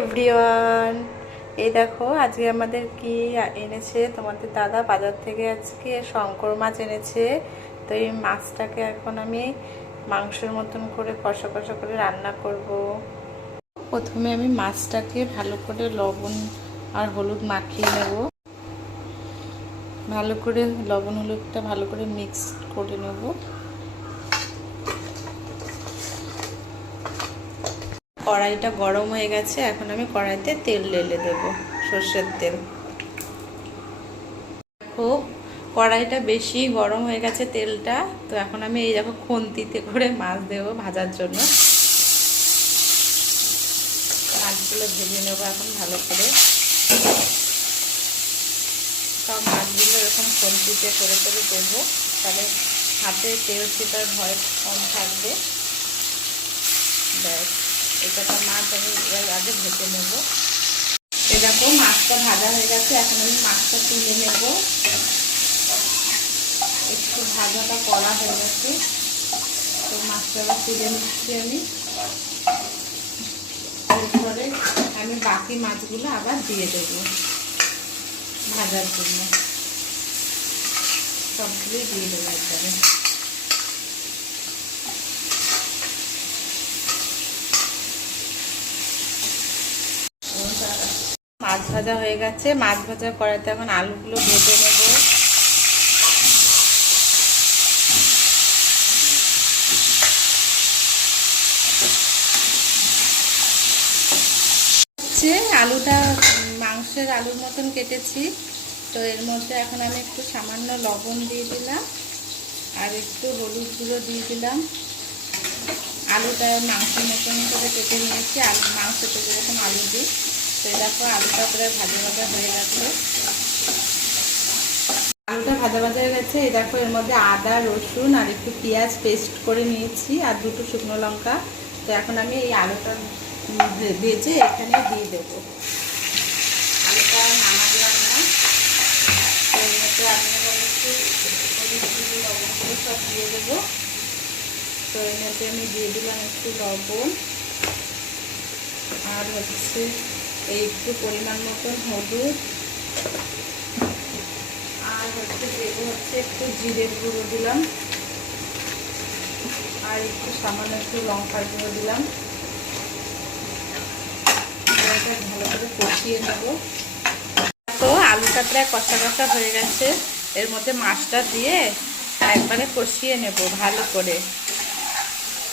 Everyone, এই দেখো আজকে আমাদের কি এনেছে তোমাদের দাদা বাজার থেকে। আজকে শঙ্কর মাছ এনেছে। তো এই মাছটাকে এখন আমি মাংসের মতন করে কষা কষা করে রান্না করব। প্রথমে আমি মাছটাকে ভালো করে লবণ আর হলুদ মাখিয়ে নেব। ভালো করে লবণ হলুদটা ভালো করে মিক্স করে নেব। কড়াইটা গরম হয়ে গেছে, এখন আমি কড়াইতে তেল ঢেলে দেব, সর্ষের তেল। দেখো কড়াইটা বেশি গরম হয়ে গেছে তেলটা। তো এখন আমি এই দেখো খুন্তিতে করে মাছ দেব ভাজার জন্য। মাছগুলো ভেজে নেবো এখন ভালো করে। সব মাছগুলো এরকম খুন্তিতে করে করে দেবো, তাহলে হাতে তেল ছিটার ভয় কম থাকবে। ব্যাস, এটা মাছ আমি এর আগে ভেজে নেব। এ দেখো মাছটা ভাজা হয়ে গেছে, এখন আমি মাছটা তুলে নেব। একটু ভাজাটা করা হয়ে গেছে, তো মাছটা আবার তুলে নিচ্ছি আমি। এরপরে আমি বাকি মাছগুলো আবার দিয়ে দেবো ভাজার জন্য। সবগুলোই দিয়ে দেবো একবারে। মাছ ভাজা হয়ে গেছে, মাছ ভাজা করাতে এখন আলুগুলো ভেজে নেব। আলুটা মাংসের আলুর মতন কেটেছি, তো এর মধ্যে এখন আমি একটু সামান্য লবণ দিয়ে দিলাম আর একটু হলুদ গুঁড়ো দিয়ে দিলাম। আলুটা মাংসের মতন করে কেটে নিয়েছি, আলু মাংসতে যেরকম আলু দিই। তো দেখো আলুটা প্রায় ভাজা ভাজা হয়ে গেছে। আলুটা ভাজা ভাজা হয়ে গেছে। এই দেখো এর মধ্যে আদা রসুন আর একটু পেঁয়াজ পেস্ট করে নিয়েছি আর দুটো শুকনো লঙ্কা। তো এখন আমি এই আলুটা ভেজে এখানে দিয়ে দেবো। আলুটা নামালাম না, এর মধ্যে আমি একটু লবণ করে সব দিয়ে দেবো। তো এর মধ্যে আমি দিয়ে দিলাম একটু লবণ আর হচ্ছে এই একটু পরিমাণ মতন হলুদ আর দেবো একটু জিরের গুঁড়ো দিলাম আর একটু সামান্য একটু লঙ্কার গুঁড়ো দিলাম। ভালো করে কষিয়ে নেব। তো আলুটা প্রায় কষা কষা হয়ে গেছে, এর মধ্যে মাছটা দিয়ে একবারে কষিয়ে নেব ভালো করে।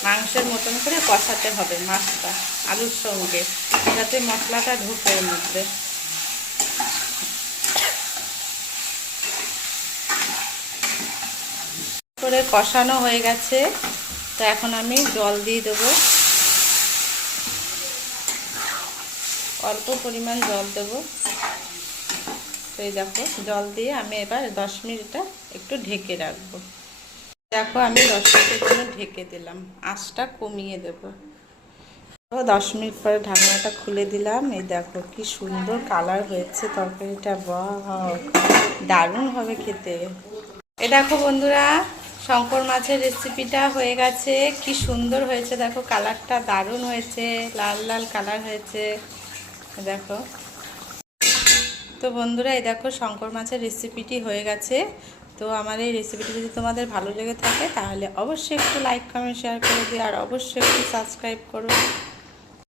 মাংসের মতন করে কষাতে হবে মাছটা আলুর সঙ্গে, যাতে মশলাটা ঢুকে এর মধ্যে। করে কষানো হয়ে গেছে, তো এখন আমি জল দিয়ে দেবো। অল্প পরিমাণ জল দেবো। তো এই দেখো জল দিয়ে আমি এবার 10 মিনিট একটু ঢেকে রাখবো। দেখো আমি 10 মিনিটের জন্য ঢেকে দিলাম, আঁচটা কমিয়ে দেবো। তো 10 মিনিট পরে ঢাকনাটা খুলে দিলাম। এই দেখো কি সুন্দর কালার হয়েছে তরকারিটা, বাহ দারুণ হবে খেতে। এই দেখো বন্ধুরা শঙ্কর মাছের রেসিপিটা হয়ে গেছে, কি সুন্দর হয়েছে দেখো, কালারটা দারুণ হয়েছে, লাল লাল কালার হয়েছে দেখো। তো বন্ধুরা এই দেখো শঙ্কর মাছের রেসিপিটি হয়ে গেছে। তো আমার এই রেসিপিটি যদি তোমাদের ভালো লেগে থাকে তাহলে অবশ্যই একটু লাইক কমেন্ট শেয়ার করে দিও আর অবশ্যই একটু সাবস্ক্রাইব করো।